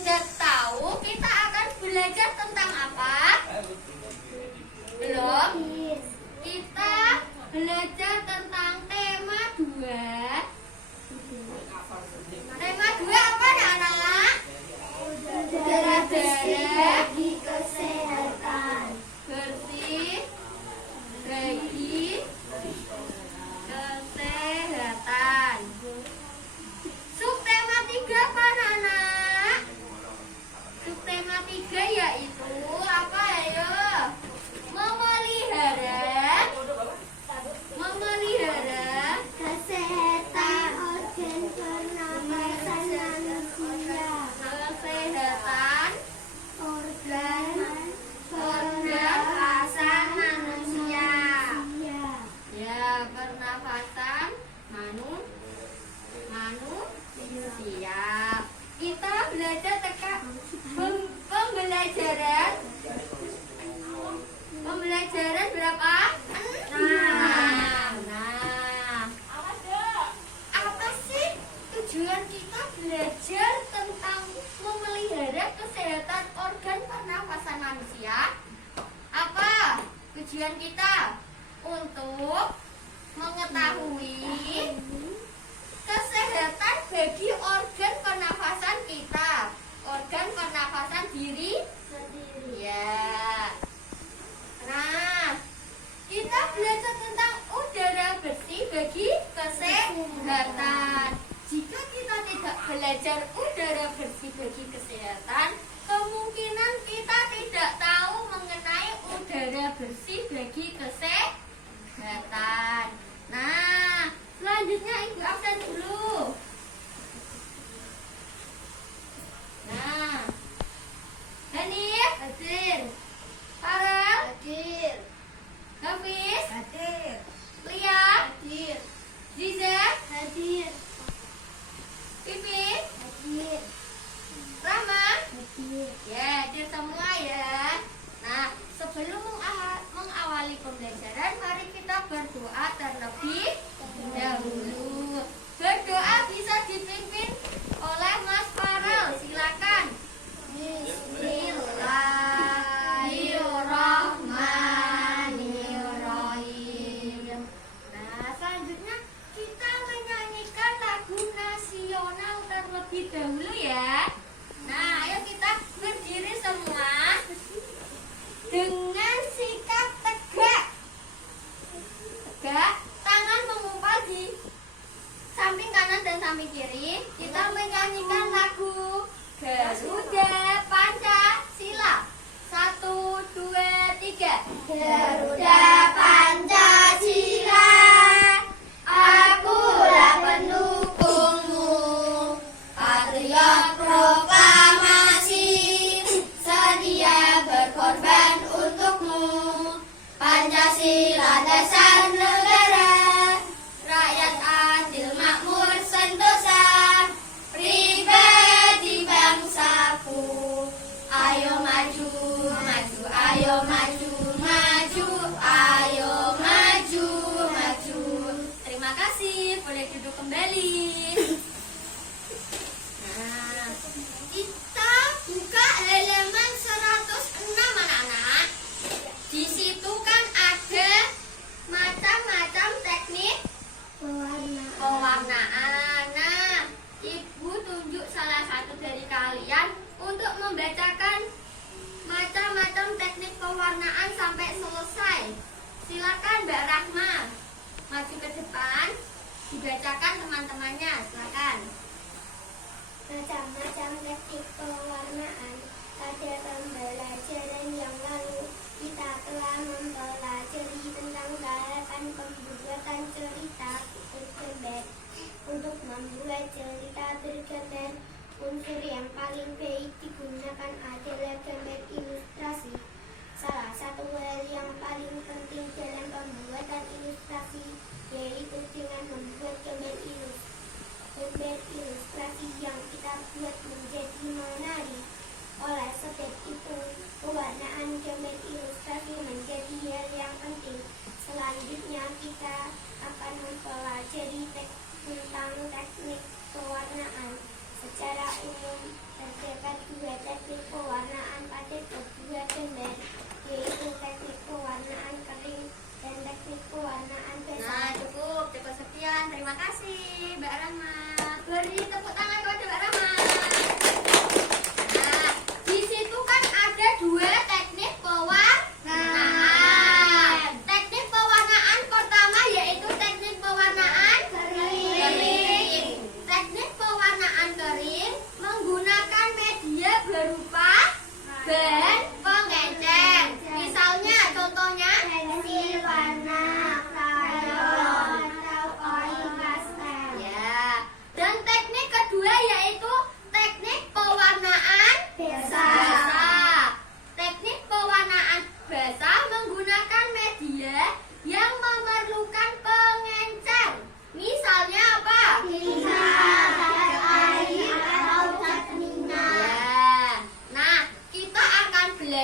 Sudah tahu kita akan belajar tentang apa? Belum? Kita belajar tentang tema 2. Tema 2 apa anak-anak? Udara bersih bagi kesehatan. Bersih bagi kesehatan. Subtema 3 apa anak-anak? Subtema 3 yaitu apa ayo? Memelihara Kesehatan organ pernapasan manusia. kesehatan Organ pernapasan manusia. manusia. Ya, pernapasan manusia. Kita belajar pembelajaran berapa? 6. Nah, apa sih tujuan kita belajar tentang memelihara kesehatan organ pernapasan manusia? Apa tujuan kita? Untuk mengetahui kesehatan bagi organ pernapasan kita, organ pernapasan diri Sendiri. ya. Nah, kita belajar tentang udara bersih bagi kesehatan. Jika kita tidak belajar udara bersih bagi kesehatan, kemungkinan kita tidak tahu mengenai udara bersih bagi kesehatan. Nah, selanjutnya Ibu absen dulu. Nah, Hanif hadir, Farel Hadir. Hafiz, Hadir. Lia, Hadir. Ziza, Hadir. Pipi, Hadir. Rama. Hadir. Ya, hadir semua ya. Nah, sebelum mengawali pembelajaran, mari kita berdoa terlebih dahulu. Berdoa bisa dipimpin oleh Mas Farel. Silakan. Bismillahirrahmanirrahim. Nah, selanjutnya kita menyanyikan lagu nasional terlebih dahulu ya. Nah, ayo kita berdiri semua dengan sikap tegak. Tegak, tangan mengumpal di samping kanan dan samping kiri. Kita menyanyikan lagu Garuda Pancasila. 1, 2, 3. Garuda Pancasila, akulah pendukungmu. Patriot proklamasi, sedia berkorban untukmu. Pancasila dasar negara, rakyat adil makmur sentosa, pribadi bangsaku. Ayo maju, maju, ayo maju, maju, ayo maju, maju. Terima kasih, boleh duduk kembali. Nah, kita buka halaman 106 anak-anak. Di situ kan ada macam-macam teknik pewarnaan. Nah, Ibu tunjuk salah satu dari kalian untuk membacakan macam-macam teknik pewarnaan sampai selesai. Silakan Mbak Rahma maju ke depan, dibacakan teman-temannya. Silakan. Macam-macam teknik pewarnaan. Pada pembelajaran yang lalu, kita telah mempelajari tentang tahapan pembuatan cerita bergambar. Untuk membuat cerita bergambar, unsur yang paling baik digunakan adalah gambar ilustrasi. Salah satu hal yang paling penting dalam pembuatan ilustrasi yaitu dengan membuat gambar ilustrasi yang kita buat menjadi menarik. Oleh sebab itu, pewarnaan gambar ilustrasi menjadi hal yang penting. Selanjutnya kita akan mempelajari tentang teknik pewarnaan. Secara umum terdapat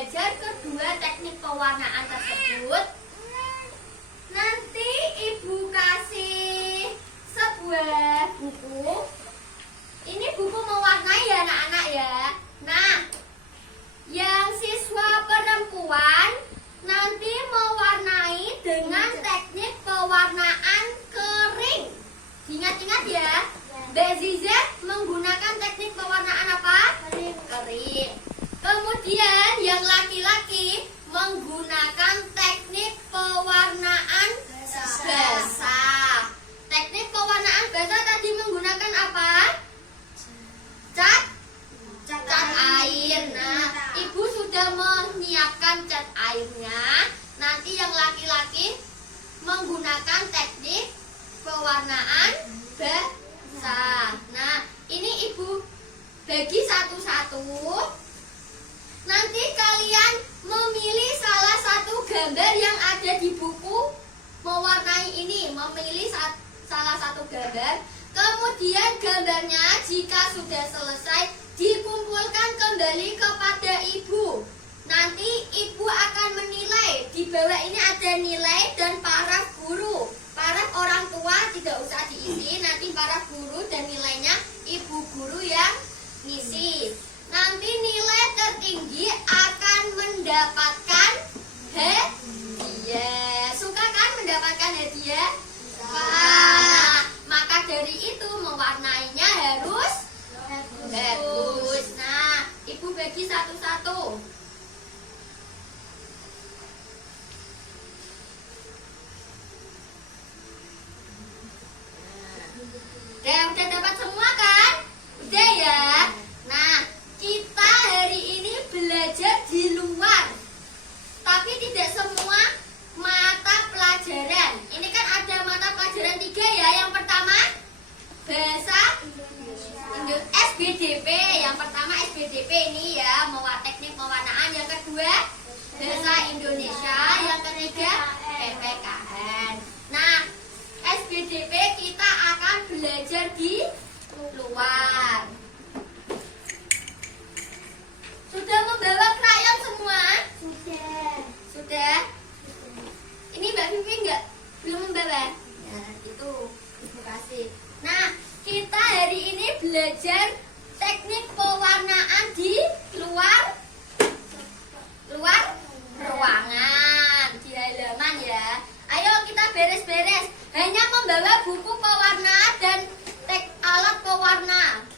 belajar kedua teknik pewarnaan tersebut, nanti ibu kasih sebuah buku. Ini buku mewarnai ya anak-anak ya. Nah, yang siswa perempuan nanti mewarnai dengan teknik pewarnaan kering. Ingat-ingat ya, Mbak Ziza menggunakan teknik pewarnaan apa? Kering. Kemudian yang laki-laki menggunakan teknik pewarnaan basah. Teknik pewarnaan basah tadi menggunakan apa? Cat air. Nah, ibu sudah menyiapkan cat airnya. Nanti yang laki-laki menggunakan teknik pewarnaan basah. Nah, ini ibu bagi satu-satu. Nanti kalian memilih salah satu gambar yang ada di buku mewarnai ini. Memilih salah satu gambar. Kemudian gambarnya jika sudah selesai dikumpulkan kembali kepada ibu. Nanti ibu akan menilai. Di bawah ini ada nilai dan paraf guru. Paraf orang tua tidak usah diisi. Nanti paraf guru dan nilainya ibu guru yang ngisi. Nanti nilai tertinggi akan mendapatkan hadiah. Suka kan mendapatkan hadiah? Nah, maka dari itu mewarnainya harus bagus. Nah, ibu bagi satu-satu. Udah dapat semua kan? Udah ya. Nah, kita hari ini belajar di luar, tapi tidak semua mata pelajaran. Ini kan ada mata pelajaran 3 ya. Yang pertama bahasa SBDP. Yang pertama SBDP ini ya, teknik pewarnaan. Yang kedua bahasa Indonesia. Yang ketiga PPKN. Nah, SBDP kita akan belajar di luar. Sudah membawa krayon semua? Sudah. Ini Mbak Vivi belum membawa? Ya, itu ibu kasih. Nah, kita hari ini belajar teknik pewarnaan di luar ruangan, di halaman ya. Ayo kita beres-beres. Hanya membawa buku pewarna dan alat pewarna.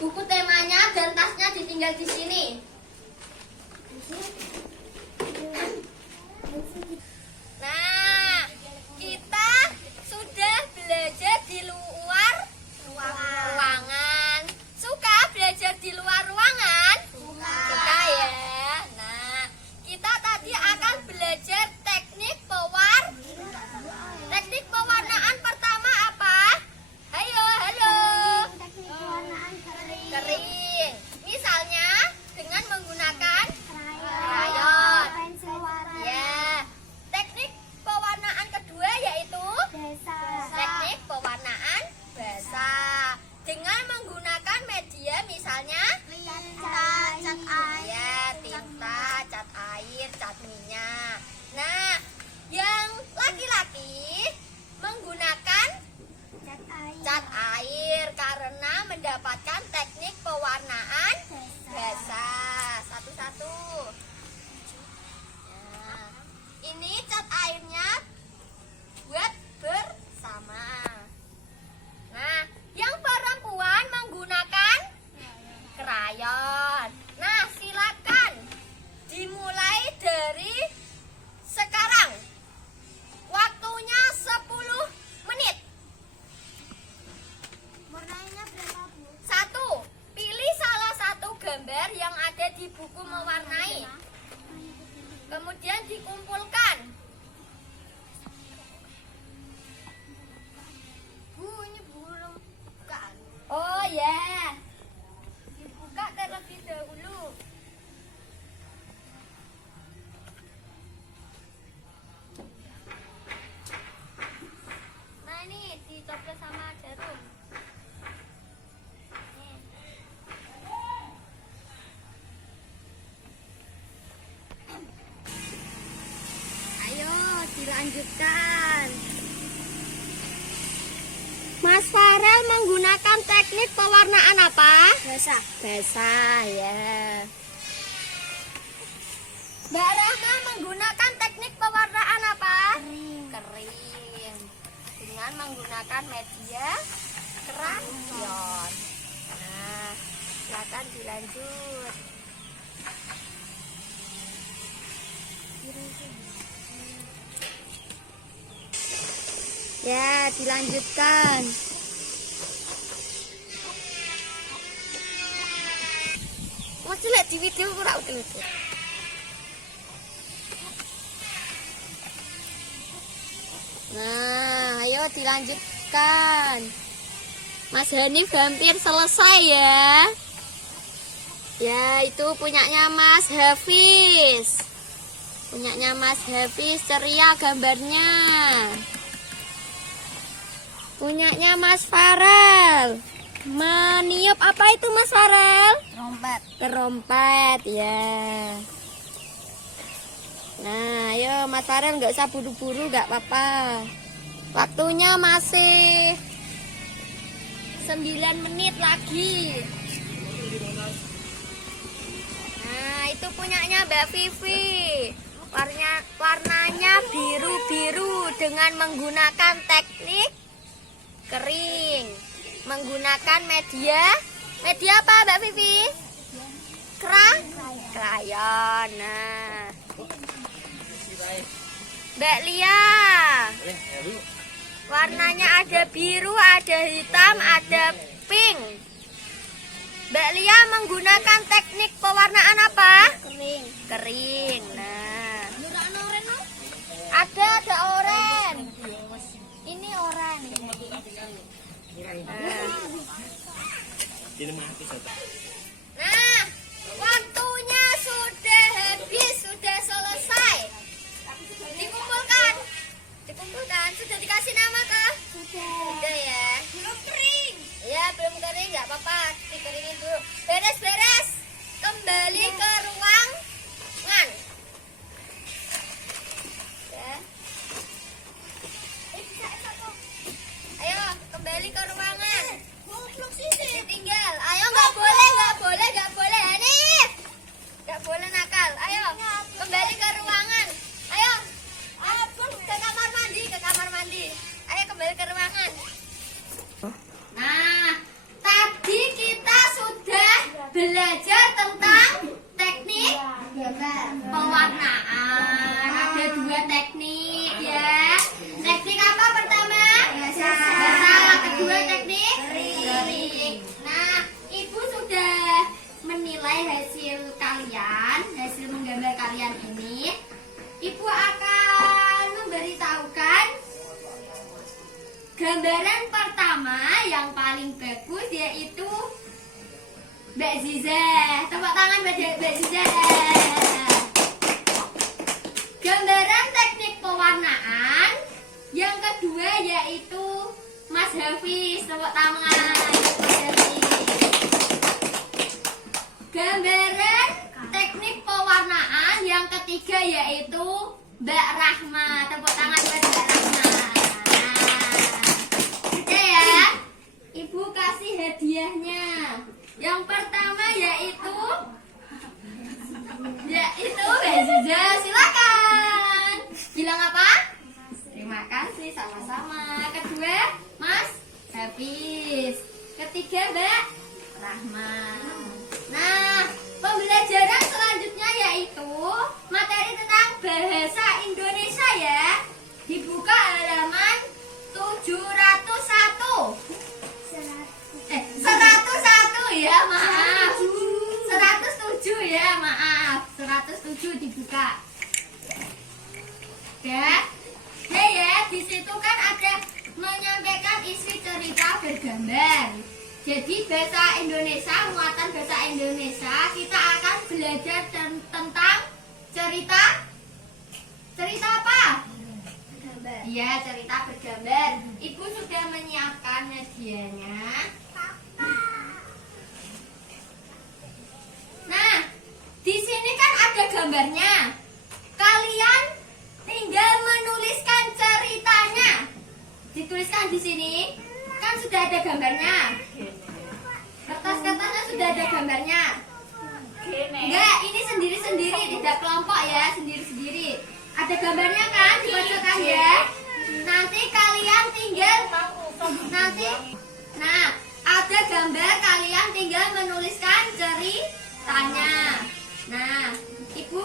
Buku temanya dan tasnya ditinggal di sini. Nah, kita sudah belajar di luar ruangan. Suka belajar di luar ruangan? Suka ya. Nah, kita tadi akan belajar teknik pewarnaan pertama apa? Ayo, halo. Kering. Misalnya dengan menggunakan krayon. Ya. Teknik pewarnaan kedua yaitu teknik pewarnaan basah. Dengan menggunakan media misalnya cat air. Ya, tinta, cat air, cat minyak. Nah, yang laki-laki menggunakan cat air karena mendapatkan teknik pewarnaan basah. Satu-satu. Nah, ini cat airnya buat bersama. Nah, yang perempuan menggunakan krayon. Nah, silakan dimulai dari sekarang. Waktunya 10 menit. Warnanya berapa, Bu? 1. Pilih salah satu gambar yang ada di buku mewarnai. Kemudian dikumpulkan. Bu, ini belum bukaan. Oh ya. Dibuka terlebih dahulu. Nah, ini dicoplos sama jarum. Nih. dilanjutkan. Mas Farel menggunakan teknik pewarnaan apa? Basah. Basah, ya. Mbak Rahma menggunakan teknik pewarnaan apa? Kering. Dengan menggunakan media krayon. Nah, silakan dilanjut. Ya, dilanjutkan. Masih lihat di video kurang utuh. Nah, ayo dilanjutkan. Mas Hanif hampir selesai ya. Ya, itu punyanya Mas Hafiz. Punyanya Mas Hafiz, ceria gambarnya. Punyanya Mas Farel. Meniup apa itu Mas Farel? Trompet. Terompet, ya. Nah, ayo Mas Farel, nggak usah buru-buru, nggak apa-apa. Waktunya masih 9 menit lagi. Nah, itu punyanya Mbak Vivi. Warnanya biru-biru dengan menggunakan teknik kering. Menggunakan media apa Mbak Vivi? Krayon. Nah, Mbak Lia, warnanya ada biru, ada hitam, ada pink. Mbak Lia menggunakan teknik pewarnaan apa? Kering. Nah, ada oren. Ini oren. Nah, waktunya sudah habis, sudah selesai. Dikumpulkan. Sudah dikasih nama kah? Sudah ya. Belum kering. Ya, belum kering, nggak apa-apa. Dikeringin dulu. Beres-beres. Kembali ke ruangan. Ya. Ayo, kembali ke ruangan. Tinggal. Ayo, nggak boleh. Hanif. Nggak boleh nakal. Ayo, kembali ke ruangan. Ayo. Ke kamar mandi. Ayo kembali ke ruangan. Nah, tadi kita sudah belajar tentang teknik pewarnaan. Ada 2 teknik ya. Teknik apa pertama? Basah. Kedua teknik kering. Nah, Ibu sudah menilai hasil kalian, hasil menggambar kalian ini. Ibu akan memberitahukan gambaran pertama yang paling bagus, yaitu Mbak Ziza. Tepuk tangan Mbak Ziza. Gambaran teknik pewarnaan yang kedua yaitu Mas Hafiz. Tepuk tangan Mas Hafiz. Gambaran teknik pewarnaan yang ketiga yaitu Mbak Rahma. Tepuk tangan buat Mbak Rahma. Oke ya, Ibu kasih hadiahnya. Yang pertama yaitu Mbak Ziza. Silakan. Bilang apa? Terima kasih, sama-sama. Kedua, Mas Hafiz. Ketiga, Mbak Rahma. Nah, pembelajaran selanjutnya yaitu materi tentang bahasa Indonesia ya. Dibuka halaman 701. 101 ya, maaf. 107 ya, maaf. 107 dibuka. Ya. Ya, di situ kan ada menyampaikan isi cerita bergambar. Jadi bahasa Indonesia, muatan bahasa Indonesia, kita akan belajar tentang cerita apa? Bergambar. Iya, cerita bergambar. Ibu sudah menyiapkan hadiahnya. Nah, di sini kan ada gambarnya. Kalian tinggal menulis dituliskan di sini. Kan sudah ada gambarnya. Kertas-kertasnya sudah ada gambarnya. Enggak, ini sendiri-sendiri, tidak kelompok ya, sendiri-sendiri. Ada gambarnya kan di pojokan ya. Nanti kalian tinggal ada gambar, kalian tinggal menuliskan ceritanya. Nah, Ibu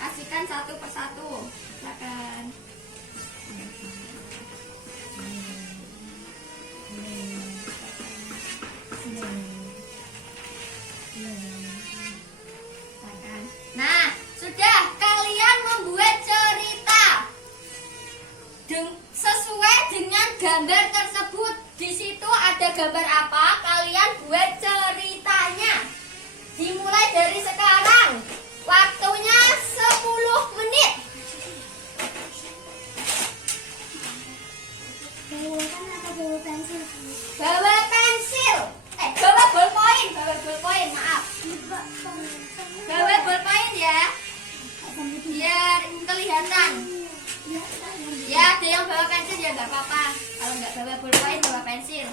kasihkan satu persatu. Silakan. Nah, sudah kalian membuat cerita sesuai dengan gambar tersebut. Di situ ada gambar apa? Kalian buat ceritanya. Dimulai dari sekarang. Waktunya 10 menit. Bawakan atau bawa pensil? Bawa pensil. Bawa ballpoint. Bawa ballpoint, maaf. Bawa ballpoint ya. Biar kelihatan. Ya, ada yang bawa pensil ya nggak apa-apa. Kalau nggak bawa ballpoint, bawa pensil.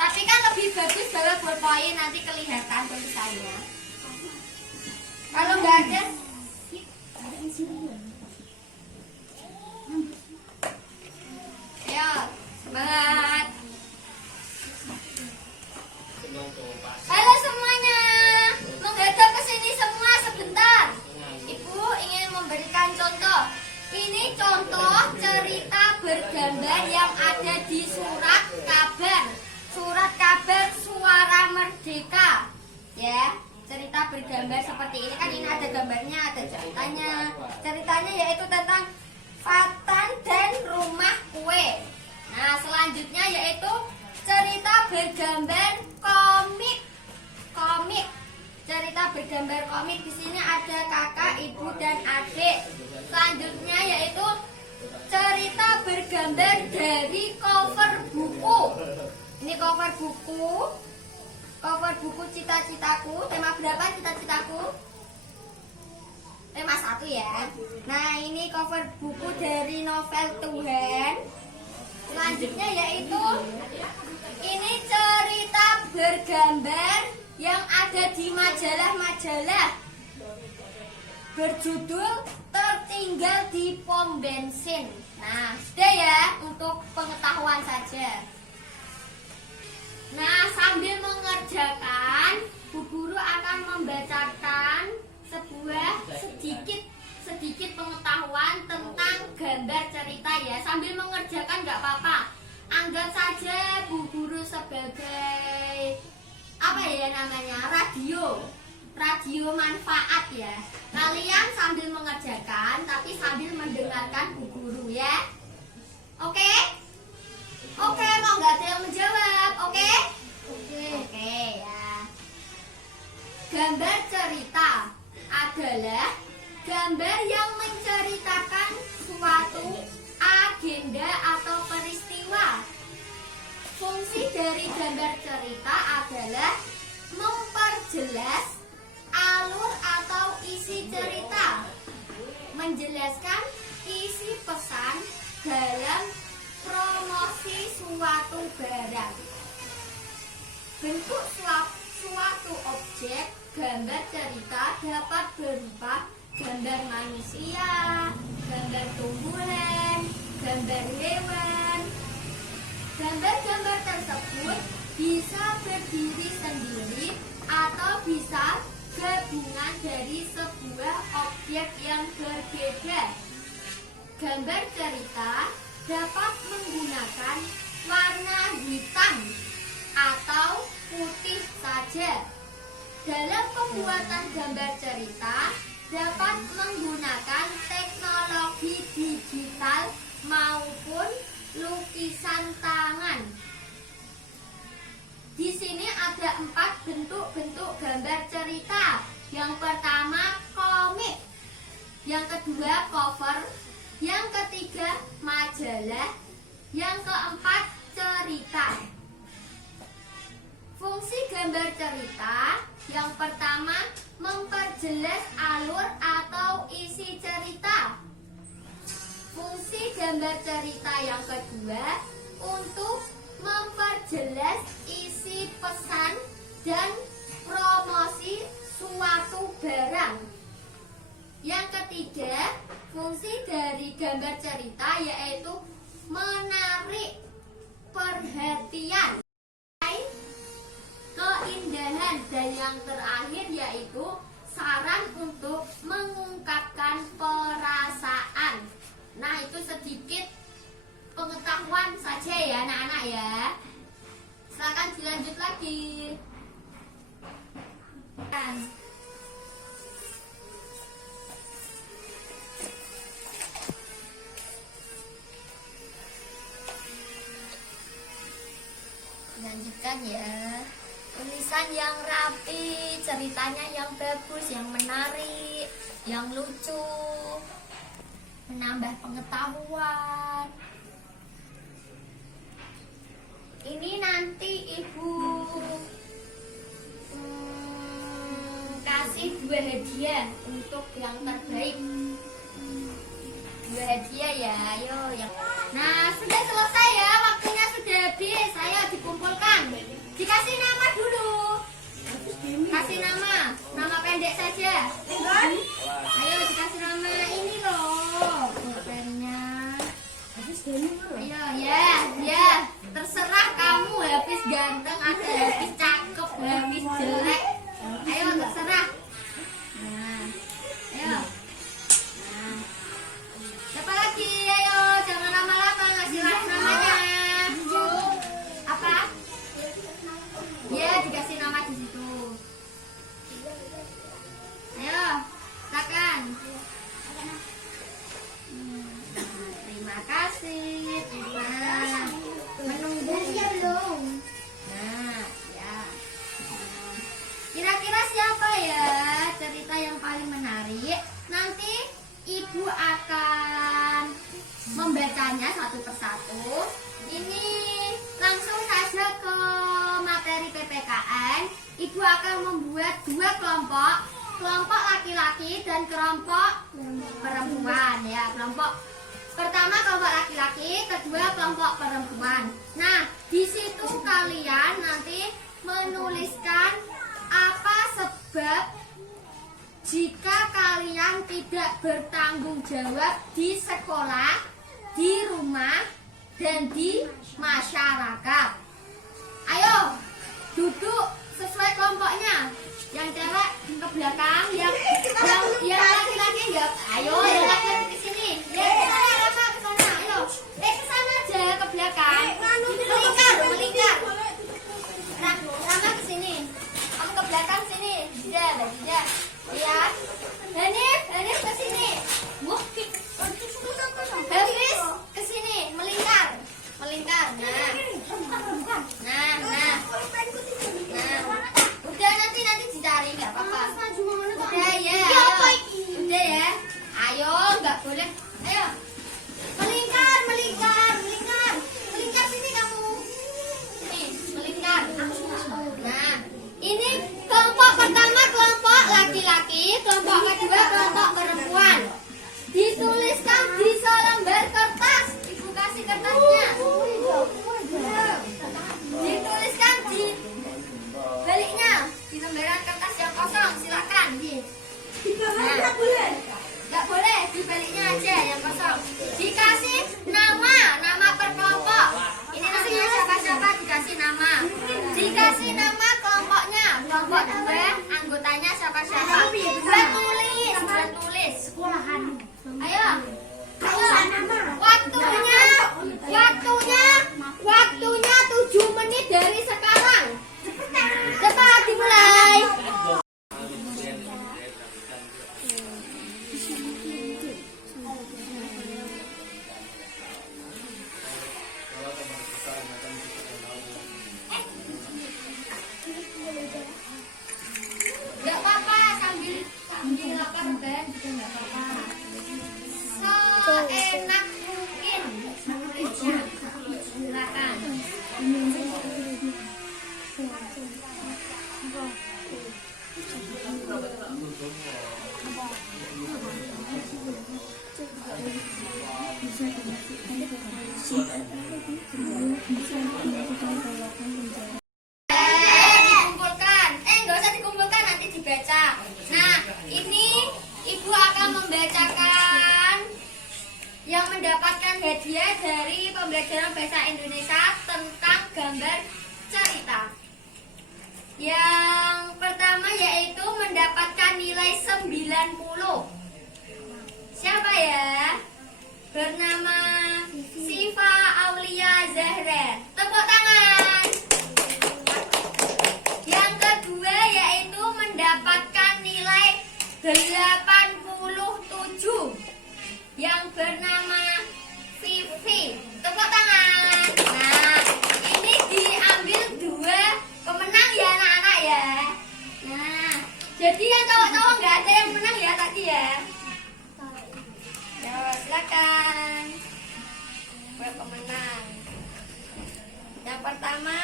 Tapi kan lebih bagus bawa ballpoint, nanti kelihatan tulisannya. Kalau nggak ada, ya semangat. Halo semuanya, menghadap ke sini semua sebentar. Ibu ingin memberikan contoh. Ini contoh cerita bergambar yang ada di surat kabar. Surat kabar Suara Merdeka. Ya, cerita bergambar seperti ini kan, ini ada gambarnya, ada ceritanya. Ceritanya yaitu tentang Fatan dan Rumah Kue. Nah, selanjutnya yaitu cerita bergambar komik. Cerita bergambar komik, di sini ada kakak, ibu dan adik. Selanjutnya yaitu cerita bergambar dari cover buku. Ini cover buku cita-citaku. Tema berapa cita-citaku? Tema 1 ya. Nah, ini cover buku dari novel Tuhan. Selanjutnya yaitu ini cerita bergambar yang ada di majalah-majalah berjudul Tertinggal di Pom Bensin. Nah, sudah ya, untuk pengetahuan saja. Nah, sambil mengerjakan, Bu Guru akan membacakan sedikit pengetahuan tentang gambar cerita ya. Sambil mengerjakan nggak apa-apa. Anggap saja Bu Guru sebagai apa ya namanya, radio manfaat ya. Kalian sambil mengerjakan tapi sambil mendengarkan Bu Guru ya. Oke? Oke, mau nggak ada yang menjawab? Oke ya. Gambar cerita adalah gambar yang menceritakan suatu agenda atau peristiwa. Fungsi dari gambar cerita adalah memperjelas alur atau isi cerita, menjelaskan isi pesan dalam promosi suatu barang. Bentuk suatu objek gambar cerita dapat berupa gambar manusia, gambar tumbuhan, gambar hewan. Gambar-gambar tersebut bisa berdiri sendiri atau bisa gabungan dari sebuah objek yang berbeda. Gambar cerita dapat menggunakan warna hitam atau putih saja. Dalam pembuatan gambar cerita dapat menggunakan teknologi digital maupun lukisan tangan. Di sini ada 4 bentuk gambar cerita. Yang pertama komik, yang kedua cover, yang ketiga majalah, yang keempat cerita. Fungsi gambar cerita yang pertama memperjelas alur atau isi cerita. Fungsi gambar cerita yang kedua untuk memperjelas isi pesan dan promosi suatu barang. Yang ketiga, fungsi dari gambar cerita yaitu menarik perhatian, keindahan, dan yang terakhir yaitu saran untuk mengungkapkan perasaan. Nah, itu sedikit pengetahuan saja ya anak-anak ya. Silakan dilanjut lagi. Lanjutkan ya. Tulisan yang rapi, ceritanya yang bagus, yang menarik, yang lucu, menambah pengetahuan. Ini nanti ibu kasih 2 hadiah untuk yang terbaik. 2 hadiah ya, ayo yang. Nah, sudah selesai ya, waktunya sudah habis. Ayo dikumpulkan. Dikasih nama dulu. Kasih nama pendek saja. Ayo dikasih nama ini loh. Pulpennya. Ayo ya. Terserah kamu, habis ganteng, ada habis cakep, habis jelek. Ayo terserah. Nah, ayo. Nah. Siapa lagi? Ayo, jangan lama-lama ngasih namanya. Apa? Ya, dikasih nama di situ. Ayo, silakan. Terima kasih. Nah, menunggu ya belum? Nah, ya. Kira-kira siapa ya cerita yang paling menarik? Nanti ibu akan membacanya satu persatu. Ini langsung saja ke materi PPKN. Ibu akan membuat 2 kelompok, kelompok laki-laki dan kelompok perempuan ya. Kelompok pertama kelompok laki-laki, kedua kelompok perempuan. Nah, di situ kalian nanti menuliskan apa sebab jika kalian tidak bertanggung jawab di sekolah, di rumah, dan di masyarakat. Ayo, duduk sesuai kelompoknya. Yang cewek ke belakang, yang laki-laki ya. Ayo, yang laki-laki ke sini. Ya, ke sana, Rafa, ke sana. Ayo. Ke sana aja ke belakang. Melingkar. Nah, Rama ke sini. Kamu ke belakang sini. Tidak. Ya. Hanif ke sini. Hafiz ke sini, melingkar. Nah. Udah nanti dicari nggak apa-apa. Udah ya. Ayo, nggak boleh. Ayo. Melingkar sini kamu. Nih, melingkar. Nah, ini kelompok pertama kelompok laki-laki, kelompok kedua kelompok perempuan. Dituliskan di selembar kertas. Ibu kasih kertasnya. Dituliskan di baliknya, di lembaran kertas yang kosong. Silakan. Nggak boleh, di baliknya aja yang kosong. Dikasih nama per kelompok. Ini namanya siapa-siapa dikasih nama. Dikasih nama kelompoknya. Kelompok 2 anggotanya siapa-siapa. Buat tulis. Ayo. Waktunya 7 menit dari sekarang. Cepat dimulai. Gak apa-apa, sambil lapar dan juga gak apa-apa. Seenak mungkin menulisnya. Silakan. membacakan yang mendapatkan hadiah dari pembelajaran bahasa Indonesia tentang gambar cerita. Yang pertama yaitu mendapatkan nilai 90. Siapa ya? Bernama Siva Aulia Zahra. Tepuk tangan. Yang kedua yaitu mendapatkan nilai 87. Yang bernama Vivi. Tepuk tangan. Nah, ini diambil 2 pemenang ya anak-anak ya. Nah, jadi yang cowok-cowok nggak ada yang menang ya tadi ya. Ya, silakan. Buat pemenang. Yang pertama,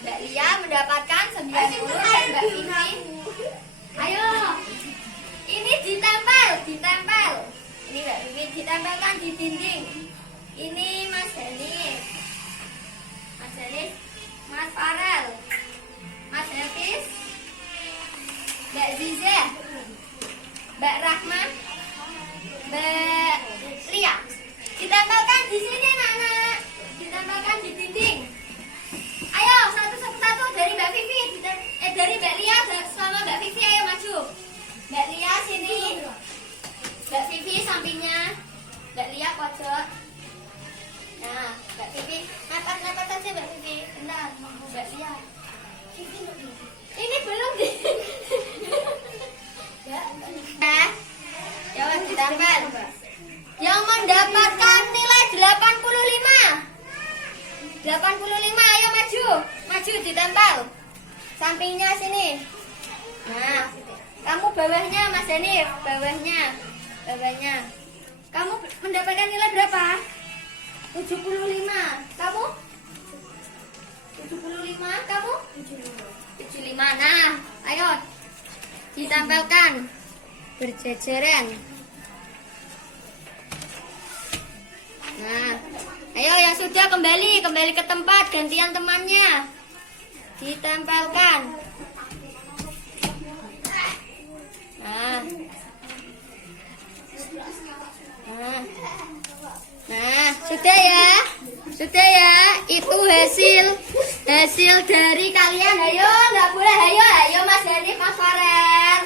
Mbak Lia mendapatkan 90 dan Mbak Vivi. Ayo. Ini ditempel. Ini Mbak Vivi ditempelkan di dinding. Ini Mas Denis. Mas Farel, Mas Hafiz, Mbak Ziza, Mbak Rahma, Mbak Lia. Ditempelkan di sini anak-anak. Ditempelkan di dinding. Ayo satu-satu dari Mbak Vivi, dari Mbak Lia sama Mbak Vivi, ayo maju. Mbak Lia sini. Mbak Vivi sampingnya. Mbak Lia pojok. Nah, Mbak Vivi, napas aja Mbak Vivi. Bentar, Mbak Lia. Ini belum di. Ya, ditempel. Yang mendapatkan nilai 85. 85, ayo maju. Maju ditempel. Sampingnya sini. Nah, kamu bawahnya Mas Denif, bawahnya. Kamu mendapatkan nilai berapa? 75. Kamu? 75. Kamu? 75. Nah, ayo ditempelkan berjejeran. Nah, ayo yang sudah kembali ke tempat, gantian temannya. Ditempelkan. Nah, sudah ya, itu hasil dari kalian. Ayo, nggak boleh, ayo Mas Denif, Mas Farel.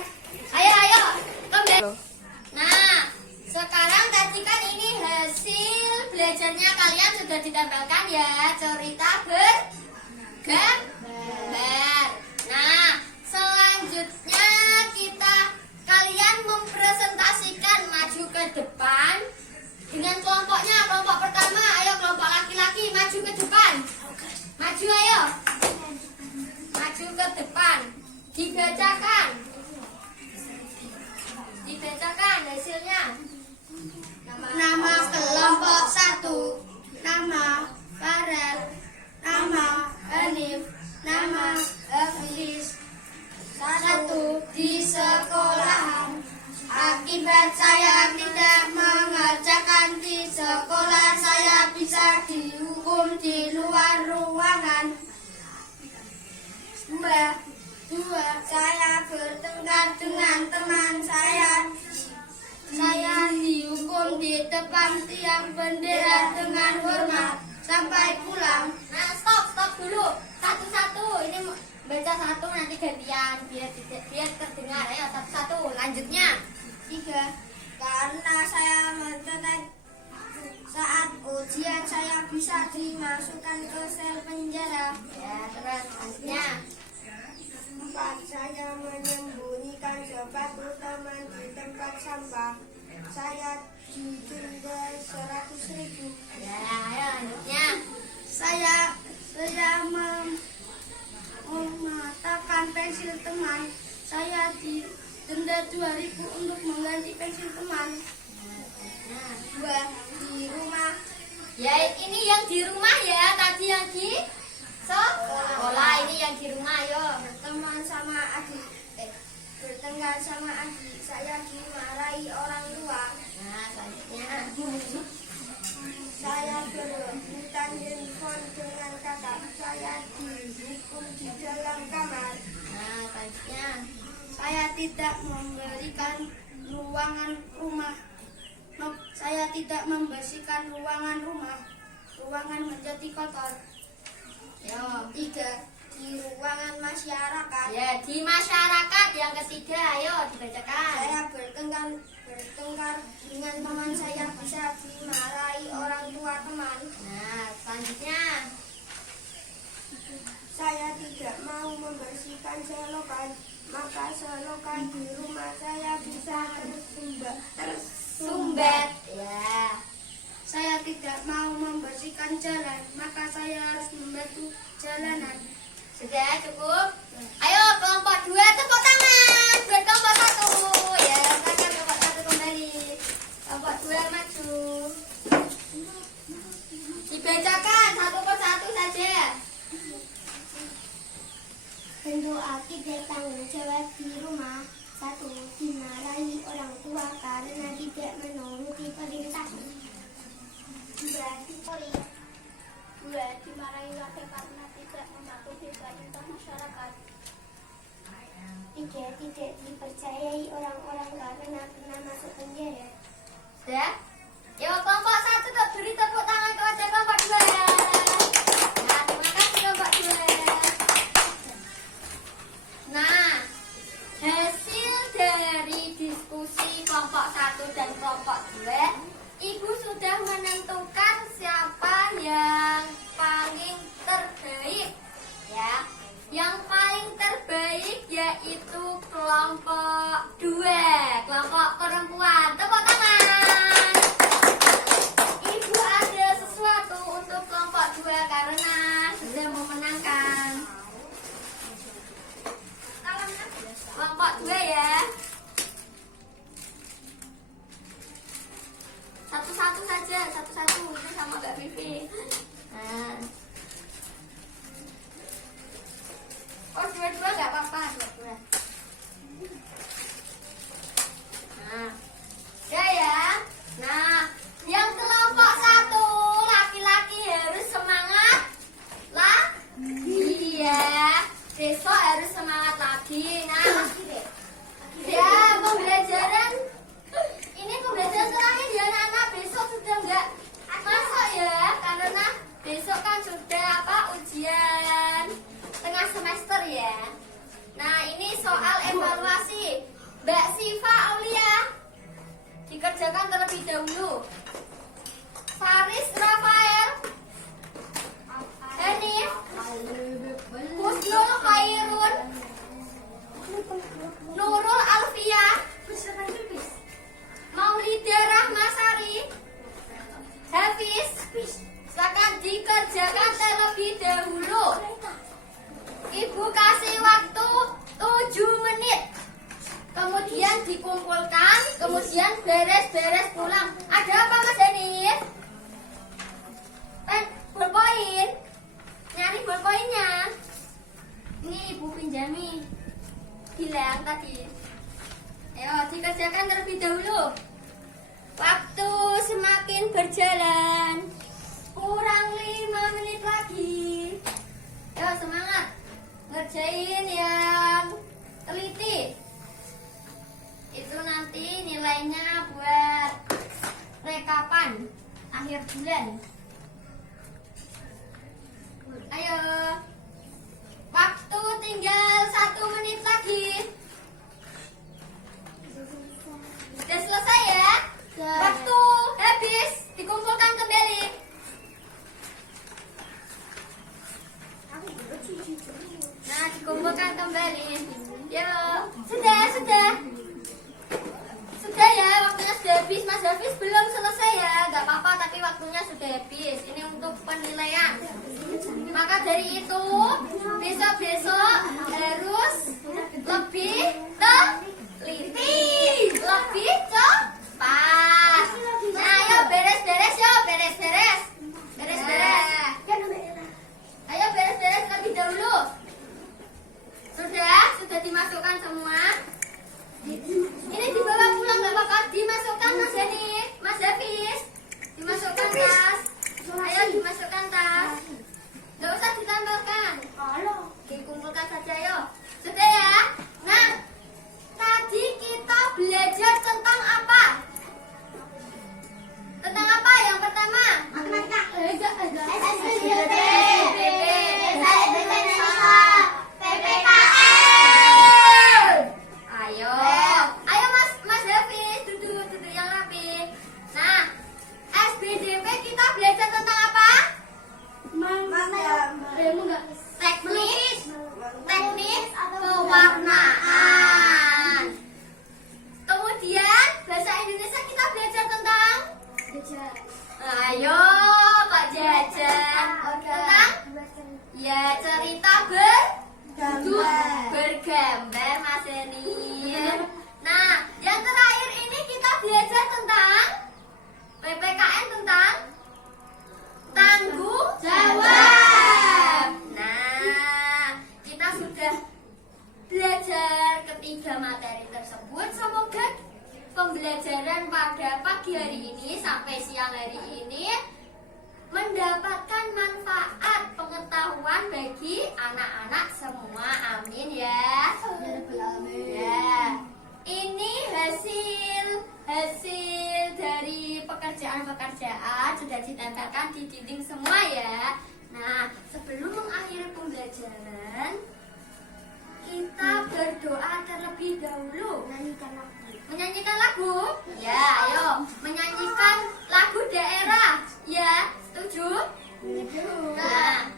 Ayo, kembali. Nah, sekarang tadi kan ini hasil belajarnya kalian sudah ditempelkan ya, cerita bergambar. Nah, selanjutnya kalian mempresentasikan maju ke depan dengan kelompoknya. Kelompok pertama, ayo kelompok laki-laki maju ke depan. Maju ayo. Maju ke depan. Dibacakan hasilnya. Nama kelompok 1, nama Farel, nama Hanif, nama Hafiz. 1 di sekolahan. Akibat saya tidak mengerjakan di sekolah, saya bisa dihukum di luar ruangan. 2. Saya bertengkar dengan teman saya. Saya dihukum di depan tiang bendera dengan hormat sampai pulang. Nah, stop dulu. Satu-satu. Ini baca satu, nanti gantian biar terdengar. Ayo satu-satu. Lanjutnya. 3. Karena saya mentetek saat ujian, saya bisa dimasukkan ke sel penjara. Ya, terus lanjutnya. 4. Saya menyembunyikan sepatu teman di tempat sampah. Saya didenda 100.000. Ya, ayo lanjutnya. Saya mematahkan pensil teman. Saya didenda 2.000 untuk mengganti pensil teman. 2. Di rumah. Ya, ini yang di rumah ya. Tadi yang di sekolah, ini yang di rumah. Yo, bertengkar sama adik. Saya dimarahi orang tua. Nah, selanjutnya. Saya berebutan handphone dengan kakak. Saya dihukum di dalam kamar. Nah, selanjutnya. Saya tidak memberikan ruangan rumah. Saya tidak membersihkan ruangan rumah. Ruangan menjadi kotor. Yo. 3. Di ruangan masyarakat. Ya, di masyarakat yang ketiga, ayo dibacakan. Saya bertengkar dengan teman saya, bisa dimarahi orang tua teman. Nah, selanjutnya. Saya tidak mau membersihkan selokan, maka selokan di rumah saya bisa Sumbet. Ya. Saya tidak mau membersihkan jalan, maka saya harus membantu jalanan. Sudah cukup? Ayo kelompok 2 tepuk tangan buat kelompok 1. Ya, silakan kelompok 1 kembali. Kelompok 2 maju. Dibacakan satu persatu saja. Bentuk akibat tanggung jawab di rumah. 1. Dimarahi orang tua karena tidak menuruti perintah. 2. Dipori. 2. Dimarahi warga karena tidak mematuhi perintah masyarakat. 3. Tidak dipercayai orang-orang karena pernah masuk penjara. Sudah? Yuk kelompok 1 beri tepuk tangan kepada kelompok 2. Nah, terima kasih kelompok 2. Nah, hasil dari diskusi kelompok 1 dan kelompok 2, Ibu sudah menentukan siapa yang paling terbaik. Ya, yang paling terbaik yaitu kelompok 2, kelompok perempuan. Tepuk tangan. Ibu ada sesuatu untuk kelompok 2 karena sudah memenangkan. Kelompok 2 ya. Satu-satu saja, satu-satu itu sama Mbak Vivi. Nah. Oh, dua-dua nggak apa-apa, dua-dua. Nah, ya. Nah, yang kelompok 1 laki-laki harus semangat lagi ya. Besok harus semangat lagi. Nah, ya pembelajaran ini pembelajaran terakhir ya anak-anak. Besok sudah nggak masuk ya karena besok kan sudah ujian tengah semester ya. Nah, ini soal evaluasi. Mbak Siva Aulia dikerjakan terlebih dahulu. Faris Rafael, Hanif, Husnul Khairun, Nurul Alfia, Maulida Rahmasari, Hafiz. Silakan dikerjakan terlebih dahulu. Ibu kasih waktu 7 menit. Kemudian dikumpulkan, kemudian beres-beres pulang. Ada apa Mas Denif? Bolpoin. Nyari bolpoinnya. Ini Ibu pinjami. Bilang tadi. Ayo dikerjakan terlebih dahulu. Waktu semakin berjalan. Kurang 5 menit lagi. Ayo semangat. Ngerjain yang teliti. Itu nanti nilainya buat rekapan akhir bulan. Ayo. Waktu tinggal 1 menit lagi. Sudah selesai ya? Waktu habis. Dikumpulkan kembali. Nah, dikumpulkan kembali. Yo, sudah. Sudah ya, waktunya sudah habis. Mas Hafiz belum selesai ya. Gak apa-apa, tapi waktunya sudah habis. Ini untuk penilaian. Maka dari itu, besok-besok harus lebih teliti, lebih cepat. Nah, ayo beres-beres yo, beres-beres. Ayo beres-beres lebih dahulu. Sudah dimasukkan semua. Ini dibawa pulang nggak apa-apa, dimasukkan Mas Dani, Mas Hafiz, dimasukkan tas. Ayo dimasukkan tas. Nggak usah ditambahkan. Dikumpulkan saja yo. Sudah ya. Nah, materi tersebut. Semoga pembelajaran pada pagi hari ini sampai siang hari ini mendapatkan manfaat pengetahuan bagi anak-anak semua. Amin ya. Ya. Ini hasil dari pekerjaan-pekerjaan sudah ditempelkan di dinding semua ya. Nah, sebelum mengakhiri pembelajaran, kita berdoa terlebih dahulu. Menyanyikan lagu? Ya, ayo menyanyikan lagu daerah. Ya, setuju? Nah,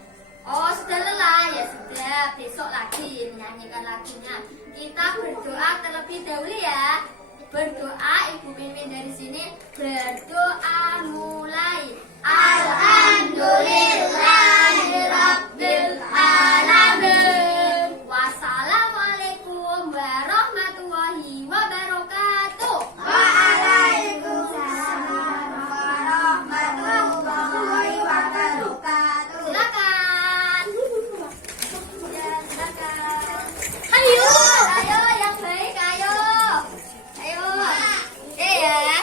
oh sudah lelah ya sudah, besok lagi menyanyikan lagunya. Kita berdoa terlebih dahulu ya. Berdoa, Ibu Mimin dari sini berdoa mulai. Alhamdulillahirabbil alamin. Wassalamualaikum warahmatullahi wabarakatuh. Waalaikumsalam warahmatullahi wabarakatuh. Silakan. Ya, silakan. Ayo yang baik, ayo. Ayo. Ya.